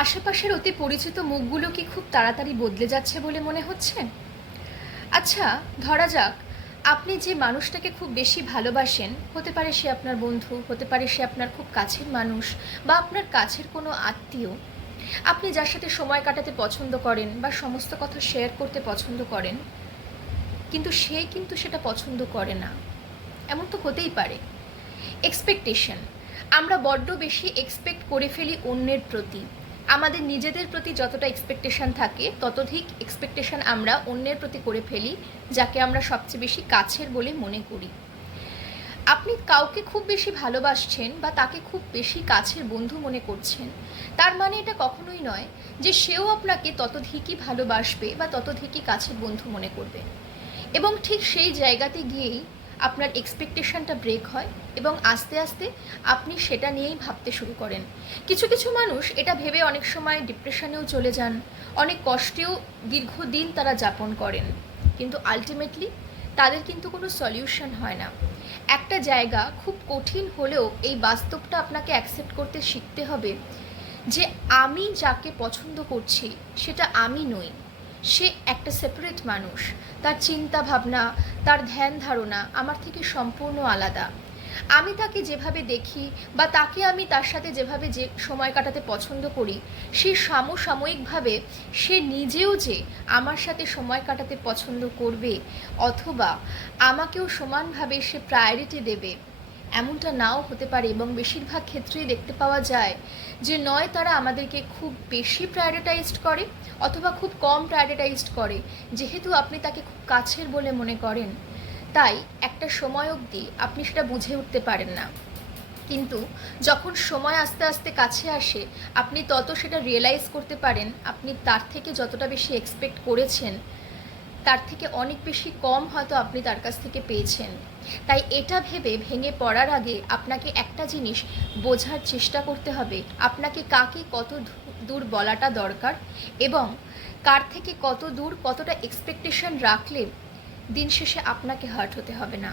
আশেপাশের অতি পরিচিত মুখগুলো কি খুব তাড়াতাড়ি বদলে যাচ্ছে বলে মনে হচ্ছে? আচ্ছা ধরা যাক, আপনি যে মানুষটাকে খুব বেশি ভালোবাসেন, হতে পারে সে আপনার বন্ধু, হতে পারে সে আপনার খুব কাছের মানুষ বা আপনার কাছের কোনো আত্মীয়, আপনি যার সাথে সময় কাটাতে পছন্দ করেন বা সমস্ত কথা শেয়ার করতে পছন্দ করেন, কিন্তু সে কিন্তু সেটা পছন্দ করে না। এমন তো হতেই পারে। এক্সপেকটেশন আমরা বড্ড বেশি এক্সপেক্ট করে ফেলি অন্যের প্রতি। আমাদের নিজেদের প্রতি যতটা এক্সপেকটেশন থাকে, ততোধিক এক্সপেকটেশন আমরা অন্যের প্রতি করে ফেলি, যাকে আমরা সবচেয়ে বেশি কাছের বলে মনে করি। আপনি কাউকে খুব বেশি ভালোবাসছেন বা তাকে খুব বেশি কাছের বন্ধু মনে করছেন, তার মানে এটা কখনোই নয় যে সেও আপনাকে ততোধিকই ভালোবাসবে বা ততধিকই কাছের বন্ধু মনে করবে। এবং ঠিক সেই জায়গাতে গিয়েই আপনার এক্সপেকটেশনটা ব্রেক হয় এবং আস্তে আস্তে আপনি সেটা নিয়েই ভাবতে শুরু করেন। কিছু কিছু মানুষ এটা ভেবে অনেক সময় ডিপ্রেশনেও চলে যান, অনেক কষ্টেও দীর্ঘদিন তারা যাপন করেন। কিন্তু আলটিমেটলি তাদের কিন্তু কোনো সলিউশন হয় না। একটা জায়গা খুব কঠিন হলেও এই বাস্তবটা আপনাকে অ্যাকসেপ্ট করতে শিখতে হবে যে আমি যাকে পছন্দ করছি সেটা আমি নই। সে একটা সেপারেট মানুষ। তার চিন্তা ভাবনা তার ধ্যান ধারণা আমার থেকে সম্পূর্ণ আলাদা। আমি তাকে যেভাবে দেখি বা তাকে আমি তার সাথে যেভাবে যে সময় কাটাতে পছন্দ করি, সে সমসাময়িকভাবে সে নিজেও যে আমার সাথে সময় কাটাতে পছন্দ করবে অথবা আমাকেও সমানভাবে সে প্রায়োরিটি দেবে। এমনটা নাও হতে পারে এবং বেশিরভাগ ক্ষেত্রেই দেখতে পাওয়া যায় যে নয়, তারা আমাদেরকে খুব বেশি প্রায়োরিটাইজড করে অথবা খুব কম প্রায়োরিটাইজড করে। যেহেতু আপনি তাকে খুব কাছের বলে মনে করেন, তাই একটা সময় অবধি আপনি সেটা বুঝে উঠতে পারেন না। কিন্তু যখন সময় আস্তে আস্তে কাছে আসে, আপনি তত সেটা রিয়েলাইজ করতে পারেন, আপনি তার থেকে যতটা বেশি এক্সপেক্ট করেছেন তার থেকে অনেক বেশি কম হয়তো আপনি তার কাছ থেকে পেয়েছেন। তাই এটা ভেবে ভেঙে পড়ার আগে আপনাকে একটা জিনিস বোঝার চেষ্টা করতে হবে। আপনাকে কাকে কত দূর বলাটা দরকার এবং কার থেকে কত দূর কতটা এক্সপেকটেশন রাখলে দিন শেষে আপনাকে হার্ট হতে হবে না।